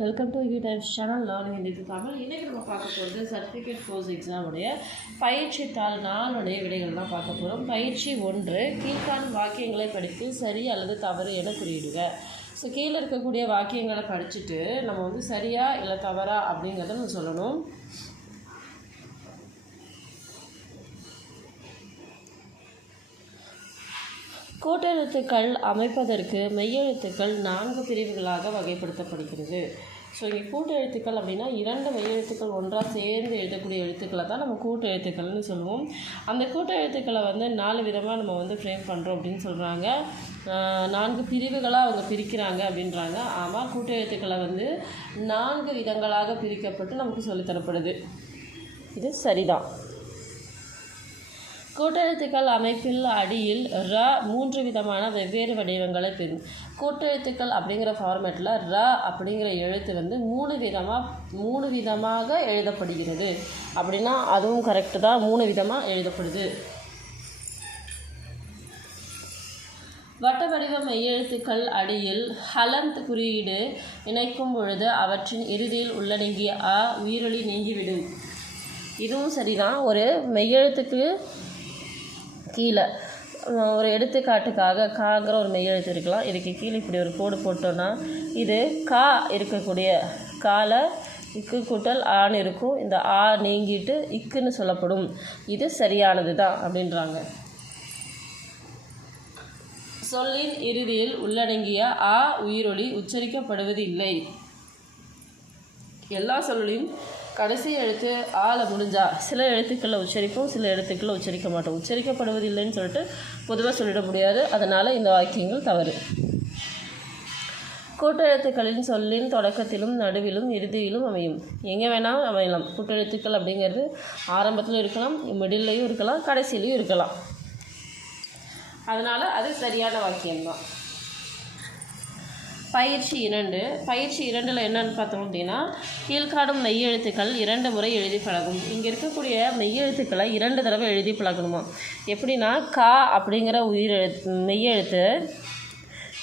Welcome to you times channel learning Hindi Tamil. இன்றைக்கி நம்ம பார்க்க போகிறது சர்டிஃபிகேட் கோர்ஸ் எக்ஸாமுடைய பயிற்சி தாள் 4 விடைகள் தான் பார்க்க போகிறோம். பயிற்சி 1, கீழ்காணும் வாக்கியங்களை படித்து சரி அல்லது தவறு என குறியிடுக. ஸோ கீழே இருக்கக்கூடிய வாக்கியங்களை படிச்சுட்டு நம்ம வந்து சரியா இல்லை தவறா அப்படிங்கிறத நம்ம சொல்லணும். கூட்டெழுத்துக்கள் அமைப்பதற்கு மெய்யெழுத்துக்கள் 4 பிரிவுகளாக வகைப்படுத்தப்படுகிறது. ஸோ இங்கே கூட்டெழுத்துக்கள் அப்படின்னா 2 மெய்யெழுத்துக்கள் ஒன்றாக சேர்ந்து எழுதக்கூடிய எழுத்துக்களை தான் நம்ம கூட்டெழுத்துக்கள்னு சொல்லுவோம். அந்த கூட்டெழுத்துக்களை வந்து 4 விதமாக நம்ம வந்து ஃப்ரேம் பண்ணுறோம் அப்படின்னு சொல்கிறாங்க. 4 பிரிவுகளாக அவங்க பிரிக்கிறாங்க அப்படின்றாங்க. ஆமாம், கூட்டெழுத்துக்களை வந்து 4 விதங்களாக பிரிக்கப்பட்டு நமக்கு சொல்லித்தரப்படுது. இது சரிதான். கூட்டெழுத்துக்கள் அமைப்பில் அடியில் ர 3 விதமான வெவ்வேறு வடிவங்களை பெறும். கூட்டெழுத்துக்கள் அப்படிங்கிற ஃபார்மேட்டில் ர அப்படிங்கிற எழுத்து வந்து 3 விதமாக எழுதப்படுகிறது. அப்படின்னா அதுவும் கரெக்டு தான், 3 விதமாக எழுதப்படுது. வட்ட வடிவ மெய்யெழுத்துக்கள் அடியில் ஹலந்த் குறியீடு இணைக்கும் பொழுது அவற்றின் இறுதியில் உள்ளடங்கிய அ உயிரொலி நீங்கிவிடும். இதுவும் சரிதான். ஒரு மெய்யெழுத்துக்கு கீழே ஒரு எடுத்துக்காட்டுக்காக காங்கிற ஒரு மெய்யெழுத்து இருக்கலாம். இதுக்கு கீழே இப்படி ஒரு கோடு போட்டோன்னா இது கா இருக்கக்கூடிய கால இக்கு கூட்டல் ஆன்னு இருக்கும். இந்த ஆ நீங்கிட்டு இக்குன்னு சொல்லப்படும். இது சரியானது தான் அப்படின்றாங்க. சொல்லின் இறுதியில் உள்ளடங்கிய ஆ உயிரொலி உச்சரிக்கப்படுவது இல்லை. எல்லா சொல்லையும் கடைசி எழுத்து ஆள முடிஞ்சா சில எழுத்துக்களில் உச்சரிப்போம், சில எழுத்துக்களில் உச்சரிக்க மாட்டோம். உச்சரிக்கப்படுவது இல்லைன்னு சொல்லிட்டு பொதுவாக சொல்லிட முடியாது. அதனால் இந்த வாக்கியங்கள் தவறு. கூட்டெழுத்துக்களின் சொல்லின் தொடக்கத்திலும் நடுவிலும் இறுதியிலும் அமையும். எங்கே வேணாலும் அமையலாம். கூட்டெழுத்துக்கள் அப்படிங்கிறது ஆரம்பத்திலும் இருக்கலாம், மிடில்லையும் இருக்கலாம், கடைசியிலையும் இருக்கலாம். அதனால் அது சரியான வாக்கியம்தான். பயிற்சி 2. பயிற்சி 2ல் என்னென்னு பார்த்தோம் அப்படின்னா, கீழ்காணும் மெய்யெழுத்துக்கள் 2 முறை எழுதி பழகும். இங்கே இருக்கக்கூடிய மெய்யெழுத்துக்களை 2 தடவை எழுதி பழகணுமா? எப்படின்னா, கா அப்படிங்கிற மெய்யெழுத்து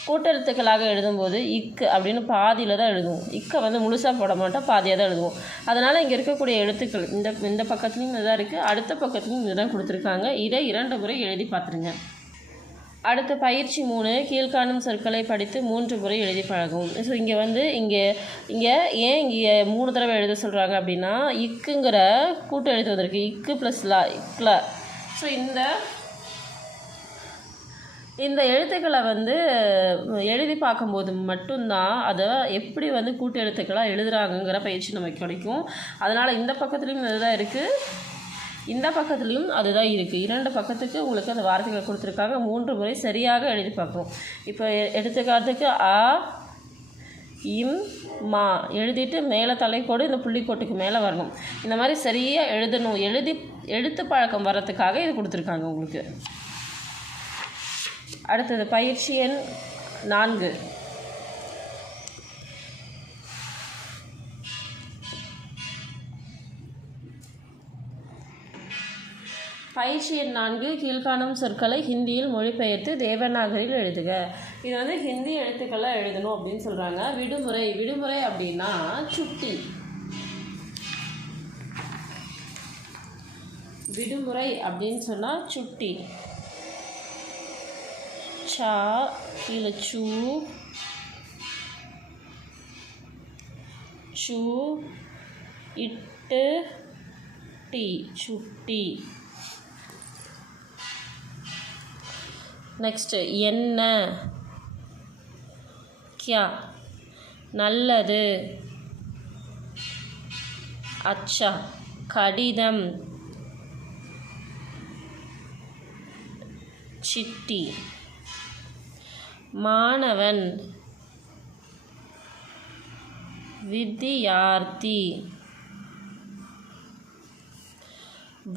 கூட்டெழுத்துக்களாக எழுதும்போது இக்கு அப்படின்னு பாதியில் தான் எழுதுவோம். இக்கை வந்து முழுசாக போட மாட்டோம், பாதியாக தான் எழுதுவோம். அதனால் இங்கே இருக்கக்கூடிய எழுத்துக்கள் இந்த பக்கத்துலேயும் இதுதான் இருக்குது, அடுத்த பக்கத்துலேயும் இதுதான் கொடுத்துருக்காங்க. இதை 2 முறை எழுதி பார்த்துருங்க. அடுத்த பயிற்சி 3, கீழ்காணும் சொற்களை படித்து 3 முறை எழுதி பழகும். ஸோ இங்கே வந்து இங்கே ஏன் இங்கே 3 தடவை எழுத சொல்கிறாங்க அப்படின்னா, இக்குங்கிற கூட்டு எழுத்து வந்திருக்கு. இக்கு ப்ளஸ் லா, இக்ல. ஸோ இந்த எழுத்துக்களை வந்து எழுதி பார்க்கும்போது மட்டும்தான் அதை எப்படி வந்து கூட்டு எழுத்துக்களாக எழுதுகிறாங்கங்கிற பயிற்சி நமக்கு கிடைக்கும். அதனால் இந்த பக்கத்துலேயும் இதுதான் இருக்குது, இந்த பக்கத்துலேயும் அதுதான் இருக்குது. 2 பக்கத்துக்கு உங்களுக்கு அந்த வார்த்தைகளை கொடுத்துருக்காங்க. 3 முறை சரியாக எழுதி பார்க்கணும். இப்போ எடுத்துக்காட்டுக்கு அ இம் மா எழுதிட்டு மேலே தலைக்கோடு இந்த புள்ளிக்கோட்டுக்கு மேலே வரணும். இந்த மாதிரி சரியாக எழுதணும். எழுத்து பழக்கம் வர்றதுக்காக இது கொடுத்துருக்காங்க உங்களுக்கு. அடுத்தது பயிற்சி எண் 4. பயிற்சி எண் 4, கீழ்காணும் சொற்களை ஹிந்தியில் மொழிபெயர்த்து தேவநாகரியில் எழுதுக. இது வந்து ஹிந்தி எழுத்துக்கள்லாம் எழுதணும் அப்படின்னு சொல்கிறாங்க. விடுமுறை அப்படின்னா சுட்டி. விடுமுறை அப்படின்னு சொன்னால் சுட்டி. சா கீழே சூ, சூ இட்டு டி, சுட்டி. நெக்ஸ்ட்டு என்ன, கியா நல்லது, அச்சா கடிதம், சிட்டி மாணவன், வித்யார்த்தி,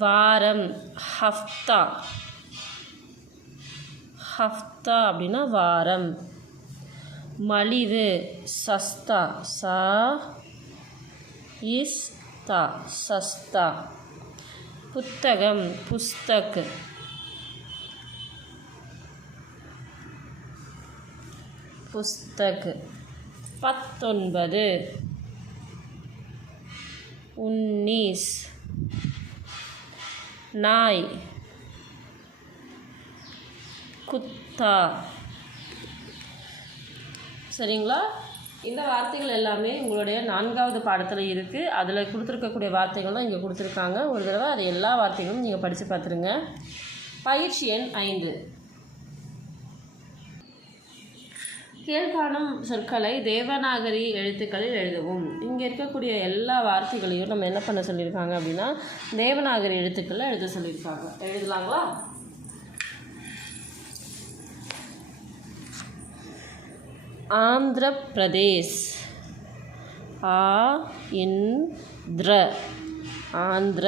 வாரம் ஹஃப்தா. ஹஃப்தா அப்படின்னா வாரம். மலிவு சஸ்தா, சா இஸ் தா, சஸ்தா. புத்தகம் புஸ்தக், पुस्तक 19 உன்னீஸ். நாய் குத்தா. சரிங்களா? இந்த வார்த்தைகள் எல்லாமே உங்களுடைய 4வது பாடத்தில் இருக்குது. அதில் கொடுத்துருக்கக்கூடிய வார்த்தைகள் தான் இங்கே கொடுத்துருக்காங்க. ஒரு தடவை அது எல்லா வார்த்தைகளும் நீங்கள் படித்து பார்த்துருங்க. பயிற்சி எண் 5. கீழ்காணும் சொற்களை தேவநாகரி எழுத்துக்களில் எழுதவும். இங்கே இருக்கக்கூடிய எல்லா வார்த்தைகளையும் நம்ம என்ன பண்ண சொல்லியிருக்காங்க அப்படின்னா தேவநாகரி எழுத்துக்களில் எழுத சொல்லியிருக்காங்க. எழுதலாங்களா? ஆந்திர பிரதேஷ். இந்திர. ஆந்திர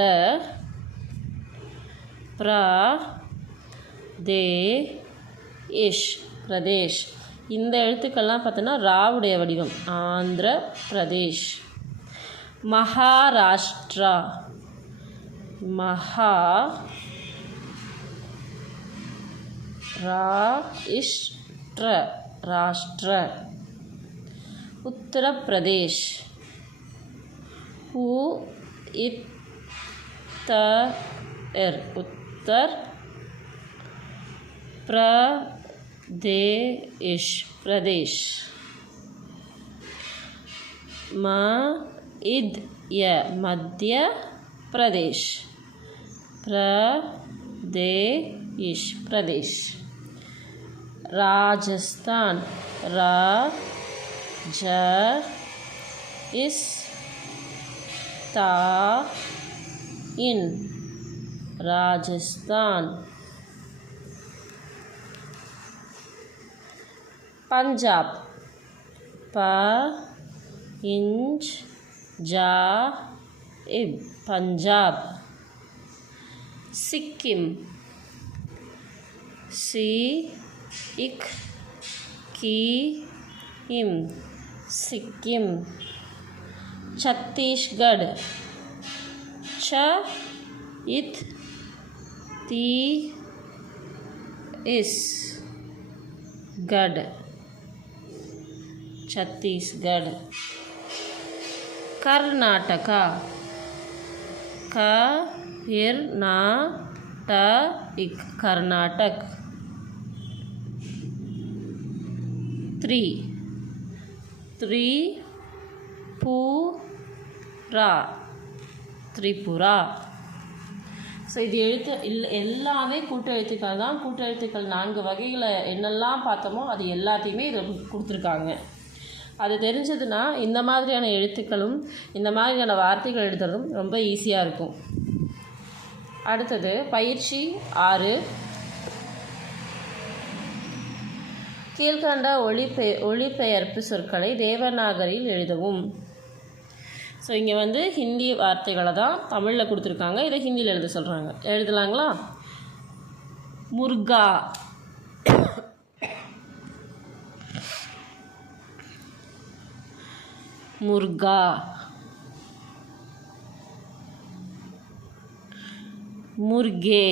பிரதேஷ். பிரதேஷ். இந்த எழுத்துக்கள்லாம் பார்த்தோன்னா ராவுடைய வடிவம். ஆந்திர பிரதேஷ். மகாராஷ்டிரா. ராஷ்டிர. உத்தரப்பிரதேஷ். உத்தர் பிரதேஷ். பிரதேஷ். மத்திய பிரதேஷ். பிரதேஷ். ராஜஸ்தான். ராஜஸ்தான். பஞ்சாப். பஞ்சாப். சிக்கிம். சிக்கிம். சத்தீஸ்கர். சத்தீஸ்கர். கர்நாடகா. கர்நாடக். திரிபுரா. ஸோ இது எல்லாமே கூட்டெழுத்துக்கள் தான். கூட்டெழுத்துக்கள் 4 வகைகளை என்னெல்லாம் பார்த்தோமோ அது எல்லாத்தையுமே இதை கொடுத்துருக்காங்க. அது தெரிஞ்சதுன்னா இந்த மாதிரியான எழுத்துக்களும் இந்த மாதிரியான வார்த்தைகள் எழுதுறதும் ரொம்ப ஈஸியாக இருக்கும். அடுத்தது பயிற்சி 6. கீழ்கண்ட ஒளிபெயர்ப்பு சொற்களை தேவநாகரியில் எழுதவும். ஸோ இங்கே வந்து ஹிந்தி வார்த்தைகளை தான் தமிழில் கொடுத்துருக்காங்க. இதை ஹிந்தியில் எழுத சொல்கிறாங்க. எழுதலாங்களா? முர்கா. முர்கா. முர்கே.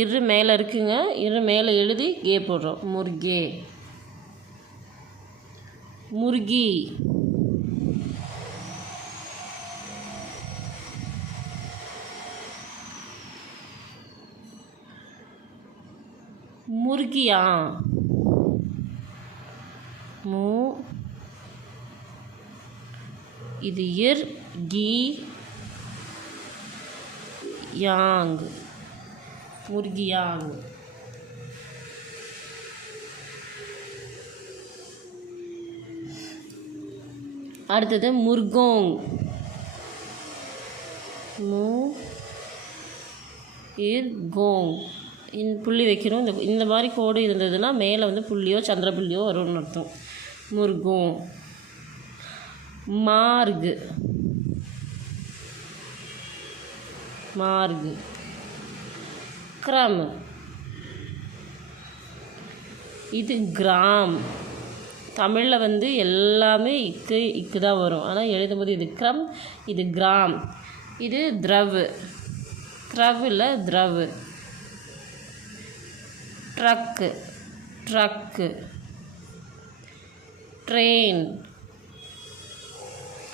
இரு மேலே இருக்குங்க. இரு மேலே எழுதி கே போடுறோம். முர்கே. முர்கி. முர்கியா. இது இர் கி யாங். முர்கியாங். அடுத்தது முர்கோங். கோங். புள்ளி வைக்கிறோம். இந்த மாதிரி கோடு இருந்ததுன்னா மேலே வந்து புள்ளியோ சந்திர புள்ளியோ வரும்னு அர்த்தம். முர்கோங். மார்கு. மார்கு. கிரம். இது கிராம். தமிழில் வந்து எல்லாமே இக்கு தான் வரும். ஆனால் எழுதும்போது இது கிரம், இது கிராம். இது திரவு. த்ரவ் இல்லை திரவு. Truck. Truck. Train.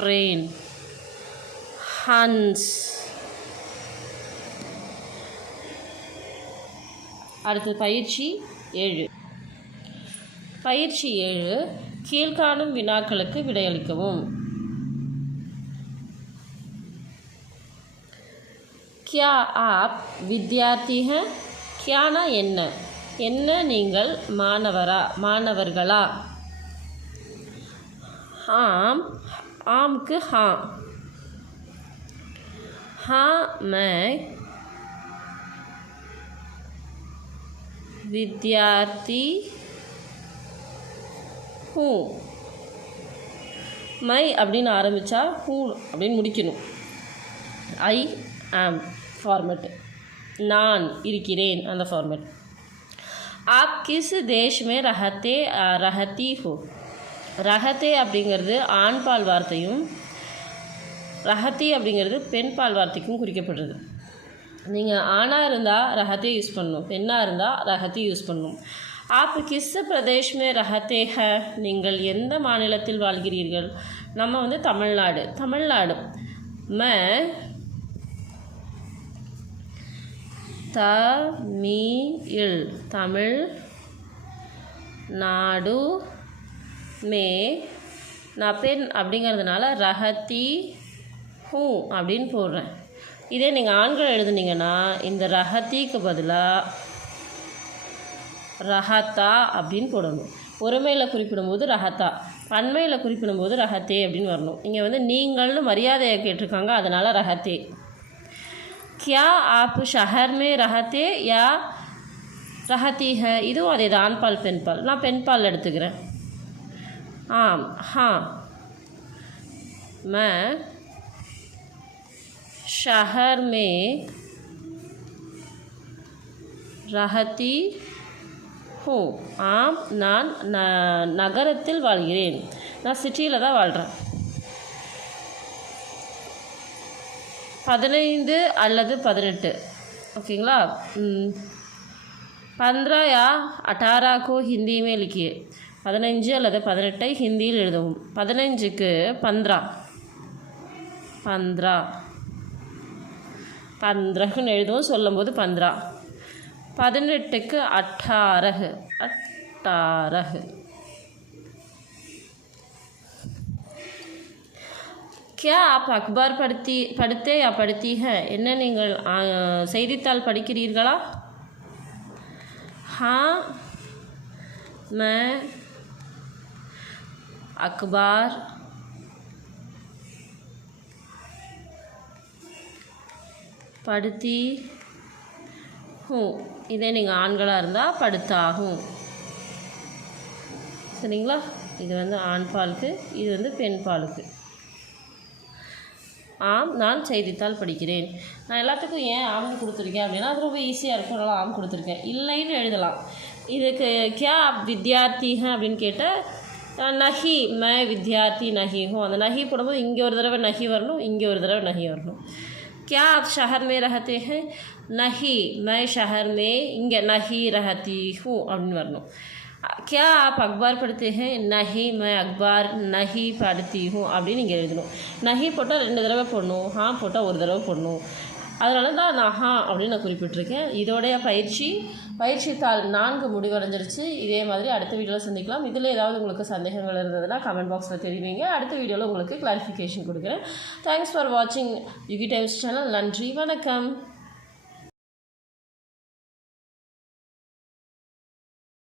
train, Hans. அடுத்து பயிற்சி 7. பயிற்சி 7 கீழ்காணும் வினாக்களுக்கு விடையளிக்கவும். क्या आप विद्यार्थी हैं? क्याना என்ன என்ன நீங்கள் மாணவர்களா? ஆம் ஆம்க்கு हाँ हाँ मैं विद्यार्थी हूँ. மை அப்படின்னு ஆரம்பித்தா ஹூ அப்படின்னு முடிக்கணும். ஐ ஆம் ஃபார்மெட்டு. நான் இருக்கிறேன் அந்த ஃபார்மெட். आप किस देश में रहती हो? ரஹத்தே அப்படிங்கிறது ஆண் பால் வார்த்தையும் ரஹத்தி அப்படிங்கிறது பெண் பால் வார்த்தைக்கும் குறிக்கப்படுறது. நீங்கள் ஆணாக இருந்தால் ரஹத்தே யூஸ் பண்ணணும், பெண்ணாக இருந்தால் ரஹத்தி யூஸ் பண்ணணும். आप किस प्रदेश में रहते हैं? நீங்கள் எந்த மாநிலத்தில் வாழ்கிறீர்கள்? நம்ம வந்து தமிழ்நாடு. मैं தமிழ் நாடு மே நான் பெண் அப்படிங்கிறதுனால ரஹத்தி ஹூ அப்படின்னு போடுறேன். இதே நீங்கள் ஆண்கள் எழுதுனீங்கன்னா இந்த ரஹத்திக்கு பதிலாக ரஹத்தா அப்படின்னு போடணும். ஒருமையில் குறிப்பிடும்போது ரஹத்தா, பன்மையில் குறிப்பிடும்போது ரஹத்தே அப்படின்னு வரணும். இங்கே வந்து நீங்கள்னு மரியாதையை கேட்டிருக்காங்க, அதனால் ரஹத்தே. क्या आप शहर में रहते या रहती है? இதுவும் அதே தான், ஆண்பால் பெண்பால். நான் பெண்பால் எடுத்துக்கிறேன். ஆம் हाँ मैं शहर में रहती हूँ. ஆம் நான் நகரத்தில் வாழ்கிறேன். நான் சிட்டியில் தான் வாழ்கிறேன். 15 அல்லது 18 ஓகேங்களா. 15 या 18 को हिंदी में लिखिए. 15 அல்லது 18 ஹிந்தியில் எழுதவும். 15க்கு 15ன்னு எழுதவும், சொல்லும்போது 15. 18க்கு 18. क्या आप अखबार पढ़ते या पढ़ती है? என்ன நீங்கள் செய்தித்தாள் படிக்கிறீர்களா? हाँ मैं अखबार पढ़ती हूँ. இதே நீங்கள் ஆண்களாக இருந்தால் படுத்தாகும். சரிங்களா? இது வந்து ஆண் பாலுக்கு, இது வந்து பெண் பாலுக்கு. ஆம் நான் செய்தித்தாள் படிக்கிறேன். நான் எல்லாத்துக்கும் ஏன் ஆம்னு கொடுத்துருக்கேன் அப்படின்னா அது ரொம்ப ஈஸியாக இருக்கும், அதனால் ஆம் கொடுத்துருக்கேன். இல்லைன்னு எழுதலாம். இதுக்கு क्या आप विद्यार्थी हैं அப்படின்னு கேட்டால் நஹி மை வித்யார்த்தி நஹி ஹூ. அந்த நஹி போடும்போது இங்கே ஒரு தடவை நஹி வரணும், இங்கே ஒரு தடவை நஹி வரணும். क्या आप शहर में रहते हैं? नहीं मैं शहर में, இங்கே நஹி रहती हूँ அப்படின்னு வரணும். क्या आप अखबार पढ़ते हैं? नहीं मैं अखबार नहीं पढ़ती हूँ அப்படின்னு நீங்கள் எழுதணும். நஹி போட்டால் 2 தடவை போடணும், ஹா போட்டால் ஒரு தடவை போடணும். அதனால தான் நான் ஹா அப்படின்னு நான் குறிப்பிட்டிருக்கேன். இதோடைய பயிற்சி தாள் 4 முடிவடைஞ்சிருச்சு. இதே மாதிரி அடுத்த வீடியோவில் சந்திக்கலாம். இதில் ஏதாவது உங்களுக்கு சந்தேகங்கள் இருந்ததுன்னா கமெண்ட் பாக்ஸில் தெரிவிங்க. அடுத்த வீடியோவில் உங்களுக்கு கிளாரிஃபிகேஷன் கொடுக்குறேன். தேங்க்ஸ் ஃபார் வாட்சிங் யுகி டைம்ஸ் சேனல். நன்றி, வணக்கம்.